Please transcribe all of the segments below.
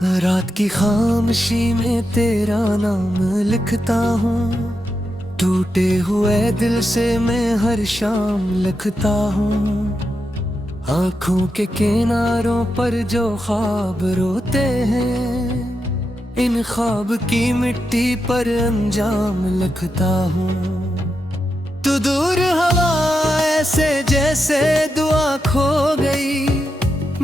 रात की खामोशी में तेरा नाम लिखता हूँ, टूटे हुए दिल से मैं हर शाम लिखता हूँ। आँखों के किनारों पर जो ख्वाब रोते हैं, इन ख्वाब की मिट्टी पर अंजाम लिखता हूँ। तू दूर हवा ऐसे जैसे दुआ खो गई,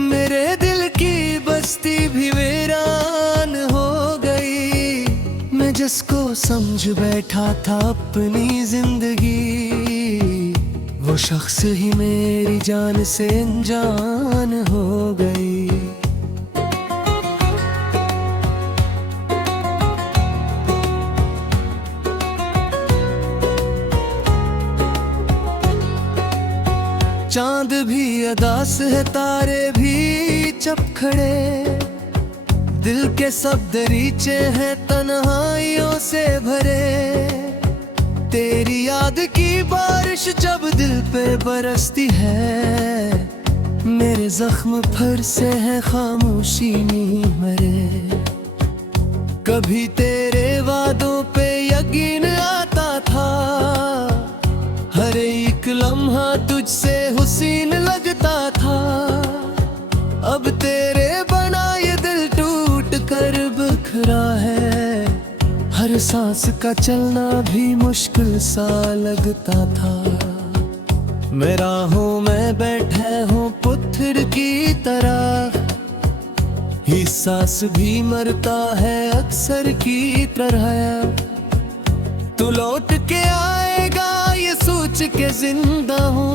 मेरे दिल की बस्ती भी वीरान हो गई। मैं जिसको समझ बैठा था अपनी जिंदगी, वो शख्स ही मेरी जान से अनजान हो गई। चांद भी अदास है, तारे भी चुप खड़े, दिल के सब दरीचे हैं तन्हाइयों से भरे। तेरी याद की बारिश जब दिल पे बरसती है, मेरे जख्म फिर से है खामोशी नहीं मरे। कभी तेरे वादों पे यकीन आता था, हर एक लम्हा तुझसे हुसीन लगता था। अब तेरे बना ये दिल टूट कर बिखरा है, हर सांस का चलना भी मुश्किल सा लगता था। मैं राहों में बैठे हूँ पत्थर की तरह, ही सांस भी मरता है अक्सर की तरह। तू लौट के आएगा ये सोच के जिंदा हूँ,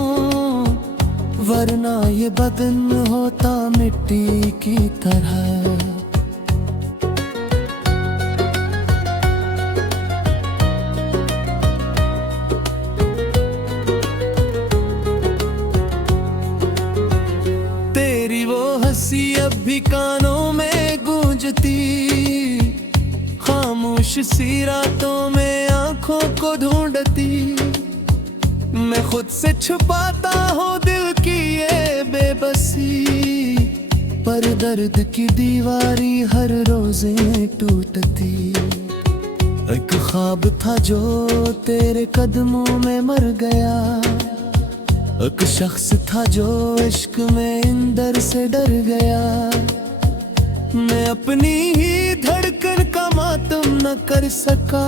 वरना ये बदन होता मिट्टी की तरह। तेरी वो हंसी अब भी कानों में गूंजती, खामोश सी रातों में आंखों को ढूंढती। मैं खुद से छुपाता हूँ दिल की ये बेबसी, पर दर्द की दीवारी हर रोज टूटती। एक ख्वाब था जो तेरे कदमों में मर गया, एक शख्स था जो इश्क में इंदर से डर गया। मैं अपनी ही धड़कन का मातम न कर सका,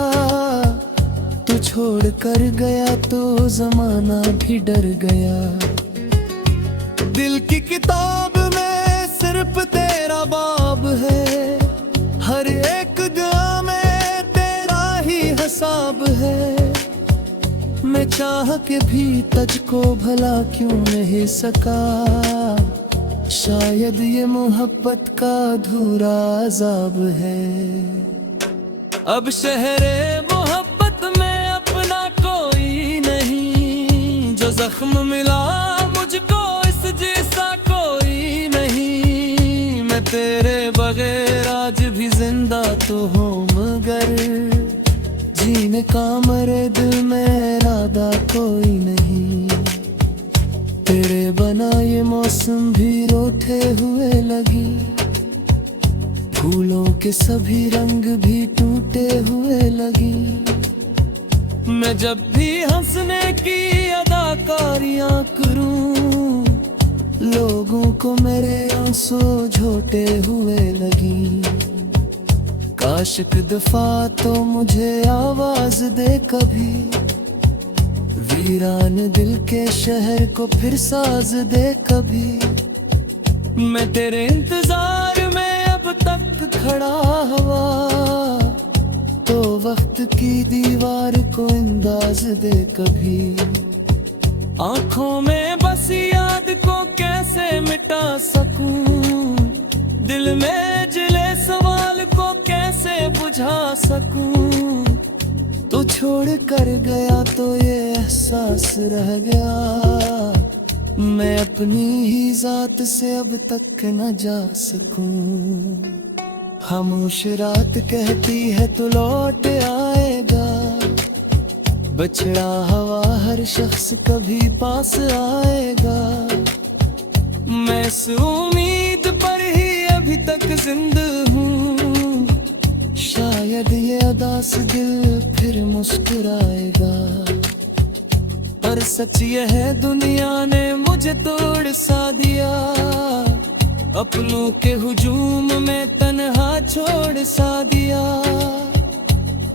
तू छोड़ कर गया तो जमाना भी डर गया। दिल की किताब में सिर्फ तेरा बाब है, हर एक दुआ में तेरा ही हिसाब है। मैं चाह के भी तुझको भला क्यों नहीं सका, शायद ये मोहब्बत का अधूरा अज़ाब है। अब शहरे मोहब्बत में अपना कोई नहीं, जो जख्म मिला मुझको इस जैसा कोई नहीं। मैं तेरे बगैर आज भी जिंदा तो हूँ, मगर जीने का मेरे दिल में इरादा कोई नहीं। तेरे बना ये मौसम भी रूठे हुए लगी, फूलों के सभी रंग भी टूटे हुए लगी। मैं जब भी हंसने की अदाकारियां करूं, लोगों को मेरे आंसू झोटे हुए लगी। काश एक दफा तो मुझे आवाज दे कभी, वीरान दिल के शहर को फिर साज दे कभी। मैं तेरे इंतजार में अब तक खड़ा हुआ, तो वक्त की दीवार को अंदाज दे कभी। आंखों में बस याद को कैसे मिटा सकूं, दिल में जिले सवाल को कैसे बुझा सकूं। तू छोड़ कर गया तो ये एहसास रह गया, मैं अपनी ही जात से अब तक न जा सकूं। खामोश रात कहती है तू लौट आएगा, बछड़ा हवा हर शख्स कभी पास आएगा। मैं इस उम्मीद पर ही अभी तक जिंदा हूँ, शायद ये अदास दिल फिर मुस्कुराएगा, पर सच ये है दुनिया ने मुझे तोड़ सा दिया। अपनों के हुजूम में तन्हा छोड़ सा दिया,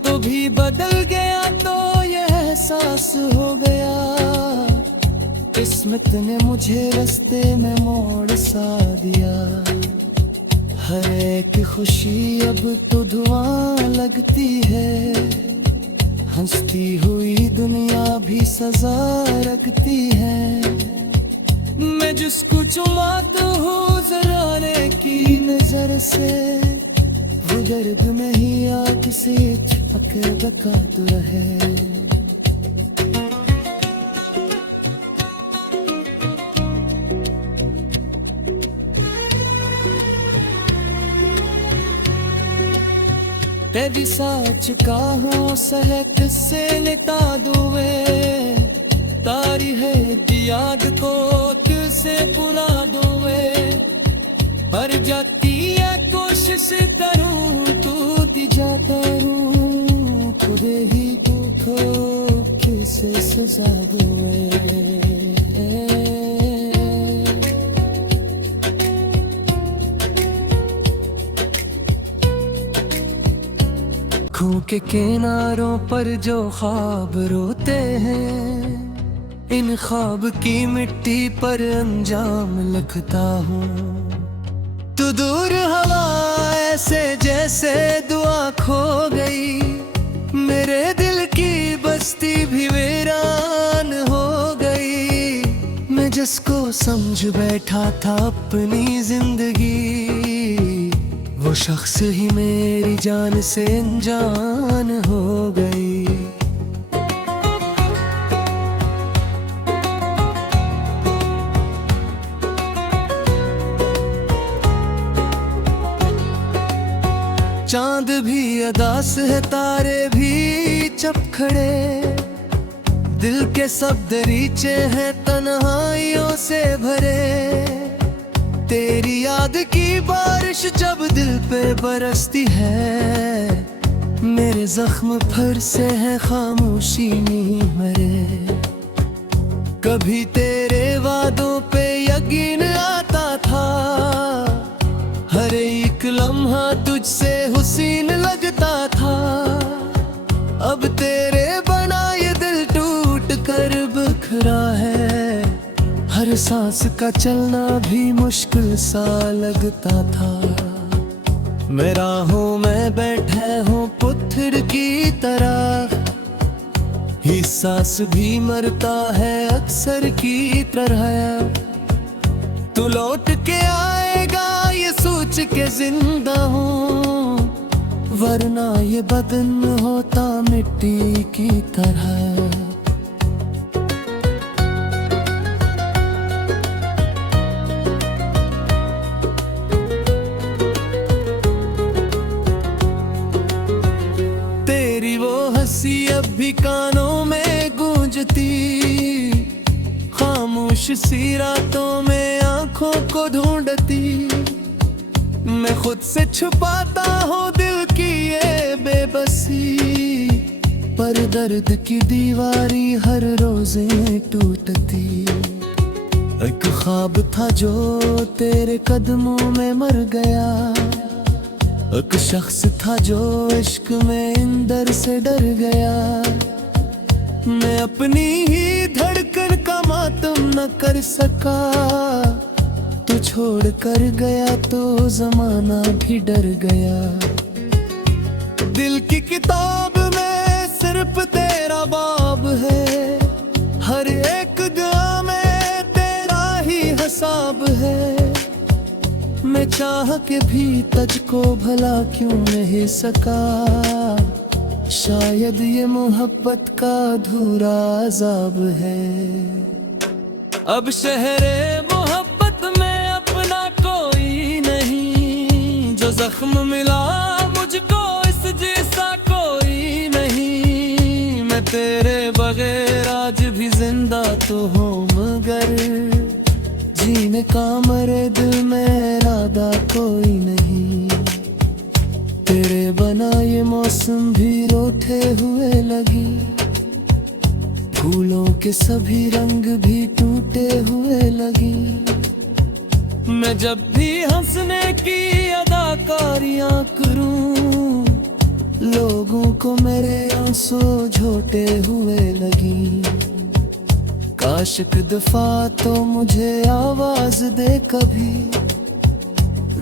तो भी बदल गया तो ये एहसास हो गया। किस्मत ने मुझे रास्ते में मोड़ सा दिया। हर एक खुशी अब तो धुआं लगती है, हंसती हुई दुनिया भी सजा रखती है। मैं जिसको चुमाता हूँ जराने की नजर से, वो दर्द नहीं आग से चिपक बका तो रहे। तेरी साच का हूँ सहक से लेता दुए, तारी है याद को दिल से पुला दुए। पर जाती है कोशिश करूँ तू दी जाता हूँ, खुद ही तू ठोकर से सजा दुए। आँखों के किनारों पर जो ख्वाब रोते हैं, इन ख्वाब की मिट्टी पर अंजाम लिखता हूँ। तू दूर हवा ऐसे जैसे दुआ खो गई, मेरे दिल की बस्ती भी वीरान हो गई। मैं जिसको समझ बैठा था अपनी जिंदगी, वो शख्स ही मेरी जान से अनजान हो गई। चांद भी अदास है, तारे भी चप खड़े, दिल के सब दरीचे हैं तन्हाइयों से भरे। तेरी याद की बारिश जब दिल पे बरसती है, मेरे जख्म फिर से है खामोशी नहीं मरे। कभी तेरे वादों पे यकीन आता था, हर एक लम्हा तुझसे हुसीन लगता था। अब तेरे बना ये दिल टूट कर बिखरा है, हर सांस का चलना भी मुश्किल सा लगता था। मैं राहों में बैठे हूँ पत्थर की तरह, ही सांस भी मरता है अक्सर की तरह। तू लौट के आएगा ये सोच के जिंदा हूँ, वरना ये बदन होता मिट्टी की तरह। अब भी कानों में गूंजती, खामोश सी रातों में आंखों को ढूंढती। मैं खुद से छुपाता हूँ दिल की ये बेबसी, पर दर्द की दीवारी हर रोज टूटती। एक ख्वाब था जो तेरे कदमों में मर गया, एक शख्स था जो इश्क में इंदर से डर गया। मैं अपनी ही धड़कन का मातम न कर सका, तू छोड़ कर गया तो जमाना भी डर गया। दिल की किताब में सिर्फ तेरा बाब है, हर एक दुआ में तेरा ही हिसाब है। मैं चाह के भी तुझको भला क्यों नहीं सका, शायद ये मोहब्बत का अधूरा अज़ाब है। अब शहरे मोहब्बत में अपना कोई नहीं, जो जख्म मिला मुझको इस जैसा कोई नहीं। मैं तेरे बगैर आज भी जिंदा तो हूँ, मगर जीने का मेरे दिल में इरादा कोई नहीं। तेरे बना तरह ये मौसम भी रोते हुए लगी, फूलों के सभी रंग भी टूटे हुए लगी। मैं जब भी हंसने की अदाकारियां करूं, लोगों को मेरे आंसू झोटे हुए लगी। काश एक दफा तो मुझे आवाज दे कभी,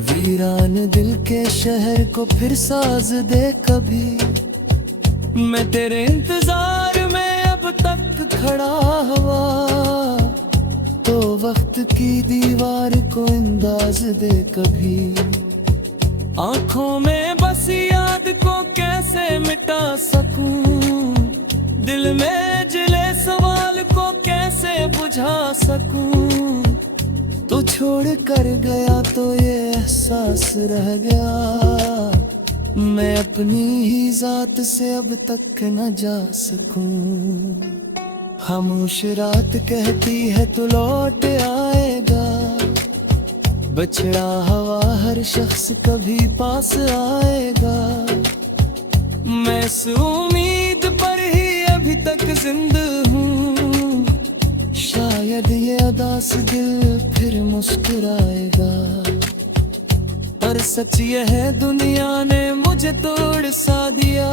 वीरान दिल के शहर को फिर साज दे कभी। मैं तेरे इंतजार में अब तक खड़ा हुआ, तो वक्त की दीवार को अंदाज दे कभी। आंखों में बस याद को कैसे मिटा सकूं, दिल में जिले सवाल को कैसे बुझा सकूं। तो छोड़ कर गया तो ये एहसास रह गया, मैं अपनी ही जात से अब तक न जा सकूं। खामोश रात कहती है तू लौट आएगा, बछड़ा हवा हर शख्स कभी पास आएगा। मैं इस उम्मीद पर ही अभी तक जिंदा हूँ, शायद ये अदास दिल फिर मुस्कुराएगा। पर सच ये है दुनिया ने मुझे तोड़ सा दिया,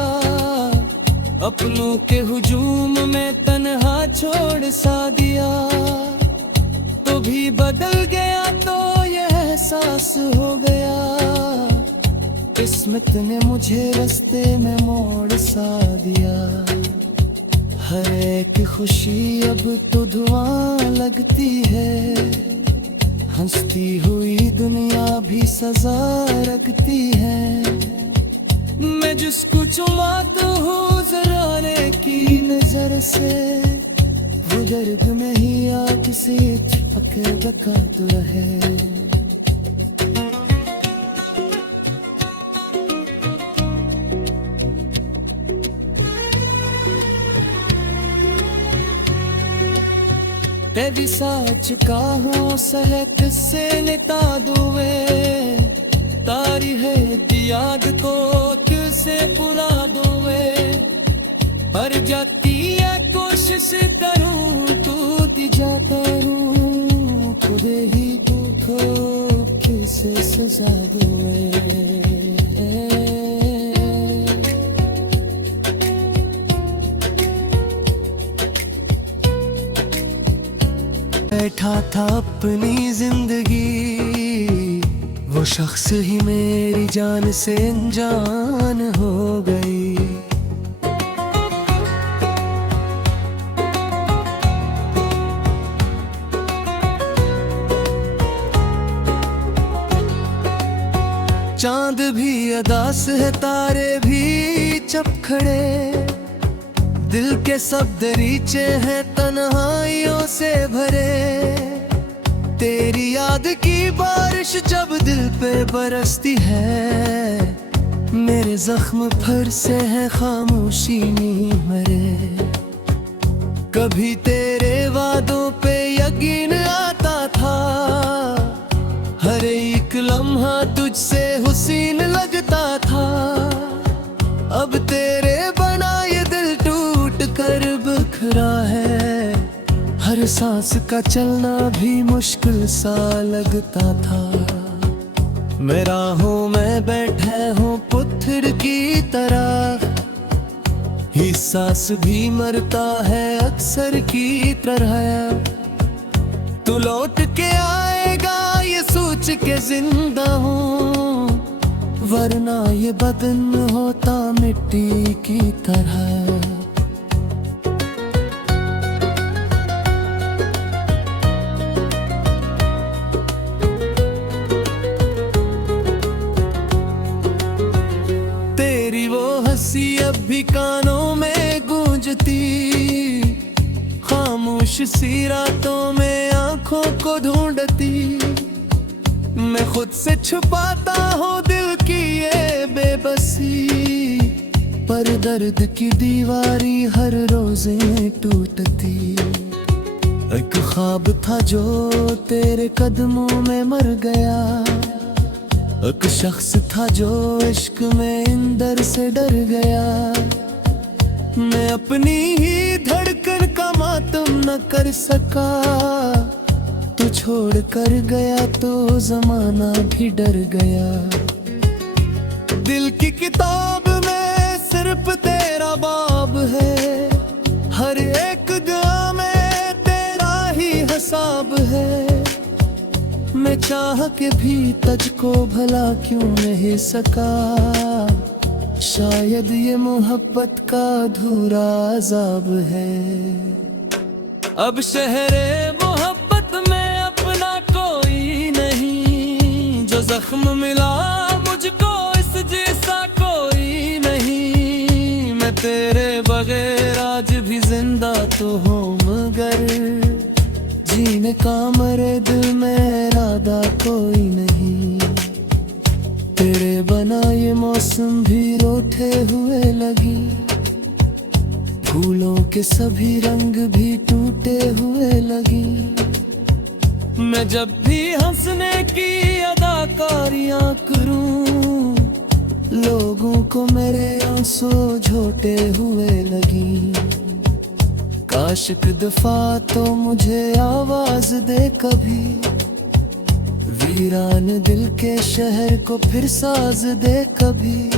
अपनों के हुजूम में तन्हा छोड़ सा दिया। तो भी बदल गया तो ये एहसास हो गया, किस्मत ने मुझे रास्ते में मोड़ सा दिया। हर एक खुशी अब तो धुआं लगती है, हंसती हुई दुनिया भी सजा रखती है। मैं जिसको चुमाता हूँ जराने की नजर से, वो दर्द में ही आग से चिपक बका तो रहे। तेरी सच का हूँ सहत से निता दुए, तारी है याद को तुझसे पुरा दुए। पर जाती है कोशिश करूँ तू दी जाता हूँ, खुदे ही तू धोखे से सजा दुए। बैठा था अपनी जिंदगी, वो शख्स ही मेरी जान से अनजान हो गई। चांद भी अदास है, तारे भी चप खड़े, दिल के सब दरीचे हैं तन्हाइयों से भरे। तेरी याद की बारिश जब दिल पे बरसती है, मेरे जख्म फिर से है खामोशी नहीं मरे। कभी तेरे वादों पे यकीन आता था, हर एक लम्हा तुझसे हुसीन लगता था। अब तेरे बना ये दिल टूट कर बिखरा है, हर सांस का चलना भी मुश्किल सा लगता था। मैं राहों में बैठे हूँ पत्थर की तरह, ही सांस भी मरता है अक्सर की तरह। तू लौट के आएगा ये सोच के जिंदा हूँ, वरना ये बदन होता मिट्टी की तरह। तेरी वो हंसी अब भी कानों में गूंजती, खामोश सी रातों में आंखों को ढूंढती। मैं खुद से छुपाता हूँ दिल की ये बेबसी, पर दर्द की दीवारी हर रोज टूटती। एक ख्वाब था जो तेरे कदमों में मर गया, एक शख्स था जो इश्क में इंदर से डर गया। मैं अपनी ही धड़कन का मातम न कर सका। तू छोड़ कर गया तो जमाना भी डर गया। दिल की किताब में सिर्फ तेरा बाब है। हर एक दुआ में तेरा ही हिसाब है। मैं चाह के भी तुझको भला क्यों नहीं सका। शायद ये मोहब्बत का अधूरा अज़ाब है। अब शहरे मोहब्बत में अपना कोई नहीं। जो जख्म मिला मुझको इस जैसा कोई नहीं। मैं तेरे बगैर आज भी जिंदा तो हूँ, मगर जीने का मेरे दिल में इरादा कोई नहीं। तेरे बना ये मौसम भी रोते हुए लगी। फूलों के सभी रंग भी टूटे हुए लगी। मैं जब भी हंसने की अदाकारियां करूं, लोगों को मेरे आंसू झोटे हुए लगी। काश एक दफा तो मुझे आवाज दे कभी। वीरान दिल के शहर को फिर साज दे कभी।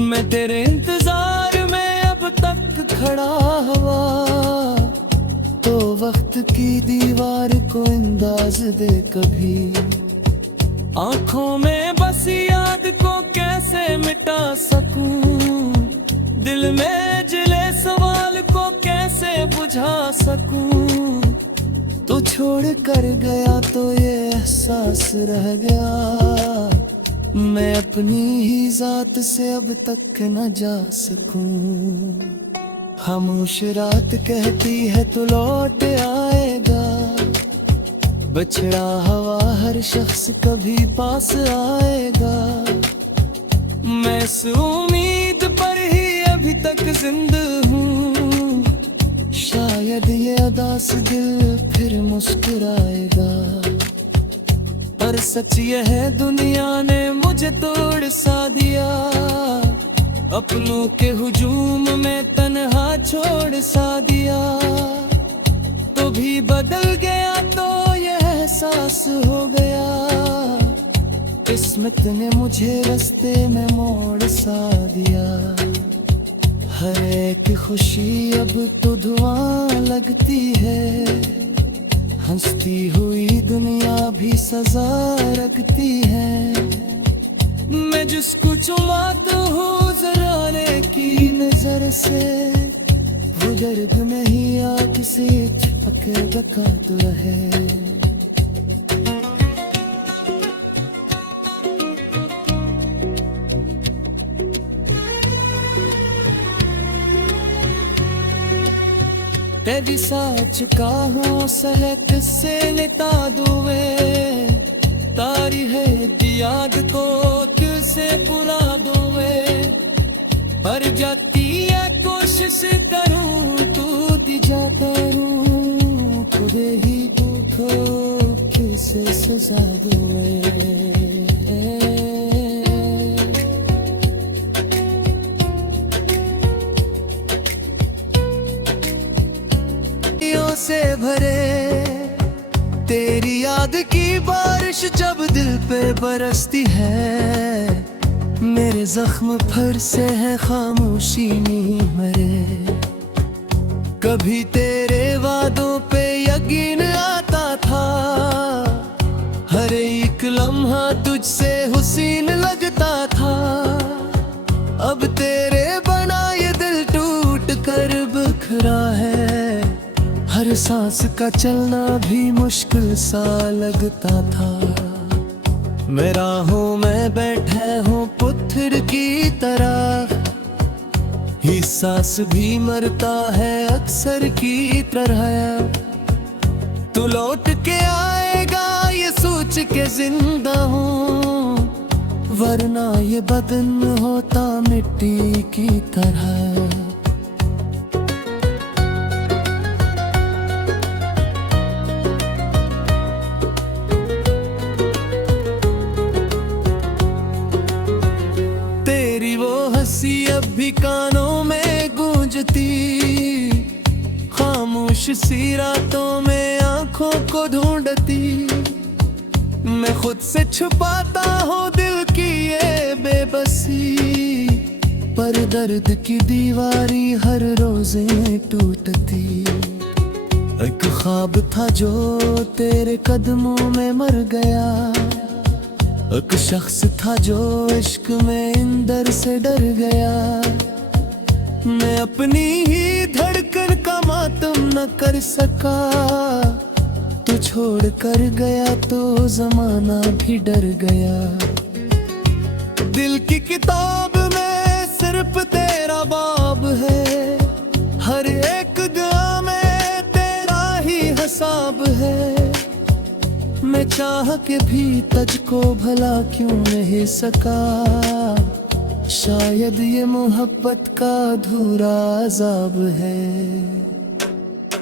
मैं तेरे इंतजार में अब तक खड़ा हुआ, तो वक्त की दीवार को अंदाज दे कभी। आंखों में बस याद को कैसे मिटा सकूं। दिल में जिले सवाल को कैसे बुझा सकूं। तू छोड़ कर गया तो ये एहसास रह गया। मैं अपनी ही जात से अब तक न जा सकूं। खामोश रात कहती है तू लौट आएगा। बछड़ा हवा हर शख्स कभी पास आएगा। मैं इस उम्मीद पर ही अभी तक जिंदा हूँ। शायद ये अदास दिल फिर मुस्कुराएगा। पर सच ये है दुनिया ने मुझे तोड़ सा दिया। अपनों के हुजूम में तन्हा छोड़ सा दिया। तो भी बदल गया तो ये एहसास हो गया। किस्मत ने मुझे रास्ते में मोड़ सा दिया। हर एक खुशी अब तो धुआं लगती है। हंसती हुई दुनिया भी सजा रखती है। मैं जिसको चुमाता हूँ जराने की नजर से, वो दर्द नहीं आ किसी चिपक बका तो रहे। तेरी साच का हूँ सहक से लेता दुए। तारी है याद को दिल से पुरा दुए। पर जाती है कोशिश करूँ तू दी जा करूँ। खुद ही पूछो किसे सजा दुए। से भरे तेरी याद की बारिश जब दिल पे बरसती है। मेरे जख्म फिर से है खामोशी नहीं मरे। कभी तेरे वादों पे यकीन आता था। हर एक लम्हा तुझसे हुसीन लगता था। अब तेरे बना ये दिल टूट कर बिखरा है। हर सांस का चलना भी मुश्किल सा लगता था। मैं राहों में बैठा हूँ पत्थर की तरह। ही सांस भी मरता है अक्सर की तरह। तू लौट के आएगा ये सोच के जिंदा हूँ। वरना ये बदन होता मिट्टी की तरह। खोजती, खामोश सी रातों में आंखों को ढूंढती। मैं खुद से छुपाता हूँ दिल की ये बेबसी, पर दर्द की दीवारी हर रोज टूटती। एक ख्वाब था जो तेरे कदमों में मर गया, एक शख्स था जो इश्क में इंदर से डर गया। मैं अपनी ही धड़कन का मातम न कर सका, तू छोड़ कर गया तो जमाना भी डर गया। दिल की किताब में सिर्फ तेरा बाब है, हर एक दुआ में तेरा ही हिसाब है। मैं चाह के भी तुझको भला क्यों नहीं सका, शायद ये मोहब्बत का अधूरा अज़ाब है।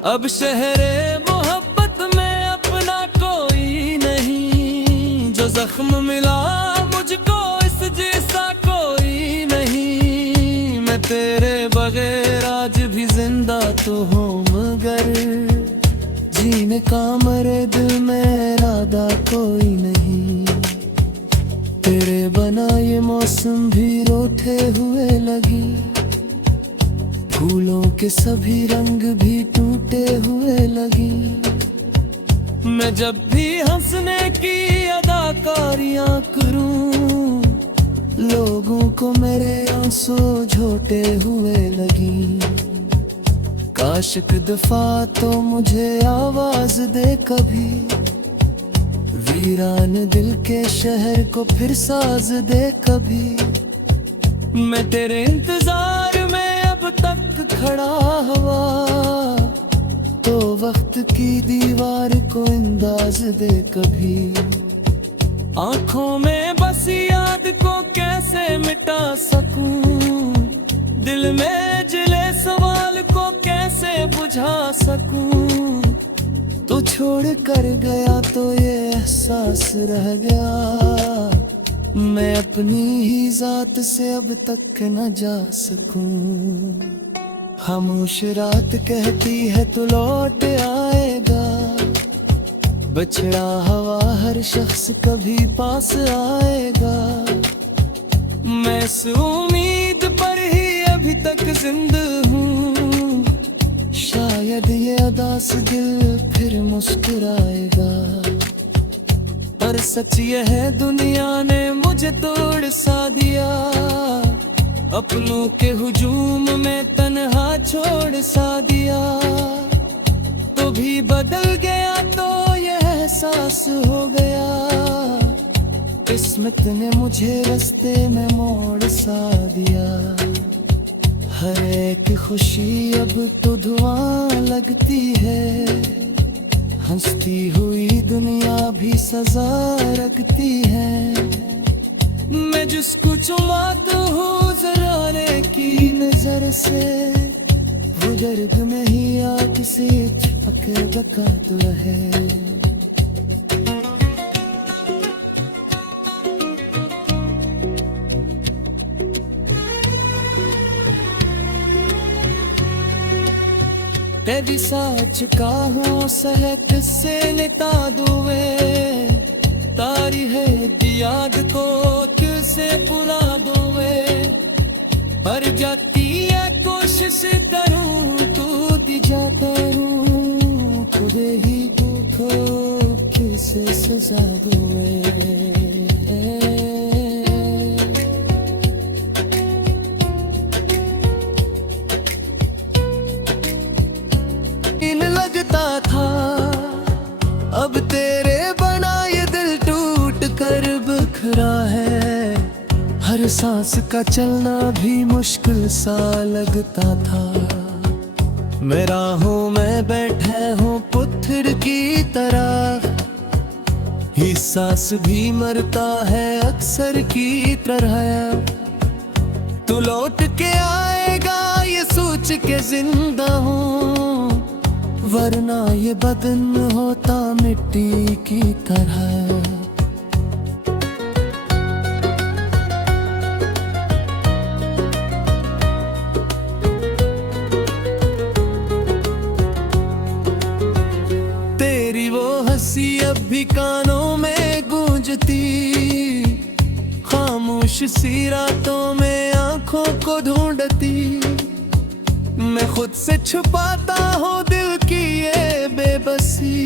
अब शहरे मोहब्बत में अपना कोई नहीं, जो जख्म मिला मुझको इस जैसा कोई नहीं। मैं तेरे बगैर आज भी जिंदा तो हूँ, मगर जीने का मेरे दिल में इरादा कोई नहीं। तेरे बना ये मौसम भी रूठे हुए लगी, फूलों के सभी रंग भी टूटे हुए लगी। मैं जब भी हंसने की अदाकारियां करूं, लोगों को मेरे आंसू झोटे हुए लगी। काश एक दफा तो मुझे आवाज दे कभी, वीरान दिल के शहर को फिर साज दे कभी। मैं तेरे इंतजार में अब तक खड़ा हुआ, तो वक्त की दीवार को अंदाज दे कभी। आंखों में बस याद को कैसे मिटा सकूं, दिल में जिले सवाल को कैसे बुझा सकूं। तू छोड़ कर गया तो ये एहसास रह गया, मैं अपनी ही जात से अब तक न जा सकूं। खामोश रात कहती है तू लौट आएगा, बछड़ा हवा हर शख्स कभी पास आएगा। मैं इस उम्मीद पर ही अभी तक जिंदा हूँ, शायद ये अदास दिल फिर मुस्कुराएगा। पर सच ये है दुनिया ने मुझे तोड़ सा दिया, अपनों के हुजूम में तन्हा छोड़ सा दिया। तो भी बदल गया तो ये एहसास हो गया, किस्मत ने मुझे रास्ते में मोड़ सा दिया। हर एक खुशी अब तो धुआं लगती है, हंसती हुई दुनिया भी सजा रखती है। मैं जिसको चुमाता हूँ जराने की नजर से, बुजुर्ग में ही आ किसी चिपक बका तो रहे। तेरी साच का हूँ सहक से निता दुए, तारी है याद को तुझसे पुरा दुए। पर जाती है कोशिश करूँ तू दिजा करूँ, खुद ही पूछो किसे सजा दुए। लगता था अब तेरे बना ये दिल टूट कर बिखरा है, हर सांस का चलना भी मुश्किल सा लगता था। मैं राहों में बैठा हूँ पत्थर की तरह, ही सांस भी मरता है अक्सर की तरह। तू लौट के आएगा ये सोच के जिंदा हूँ, वरना ये बदन होता मिट्टी की तरह। भी कानों में गूंजती, खामोश सी रातों में आंखों को ढूंढती। मैं खुद से छुपाता हूँ दिल की ये बेबसी,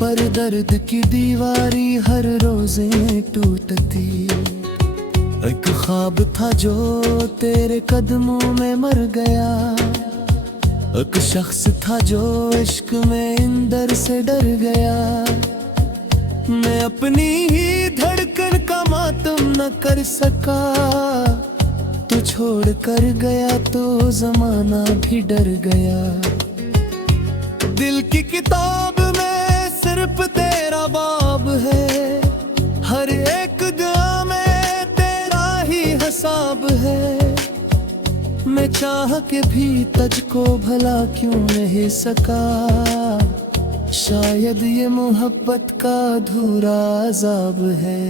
पर दर्द की दीवारी हर रोज टूटती। एक ख्वाब था जो तेरे कदमों में मर गया, एक शख्स था जो इश्क में इंदर से डर गया। मैं अपनी ही धड़कन का मातम न कर सका, तू छोड़ कर गया तो जमाना भी डर गया। दिल की किताब में सिर्फ तेरा बाब है, हर एक दुआ में तेरा ही हिसाब है। मैं चाह के भी तुझको भला क्यों नहीं सका, शायद ये मोहब्बत का अधूरा अज़ाब है।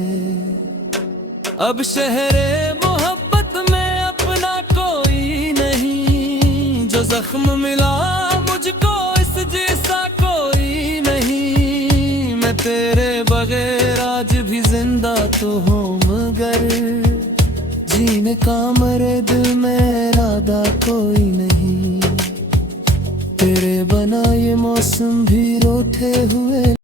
अब शहरे मोहब्बत में अपना कोई नहीं, जो जख्म मिला मुझको इस जैसा कोई नहीं। मैं तेरे बगैर आज भी जिंदा तो हूँ, मगर जीने का मेरे दिल में इरादा कोई नहीं। तेरे बना ये मौसम भी रोते हुए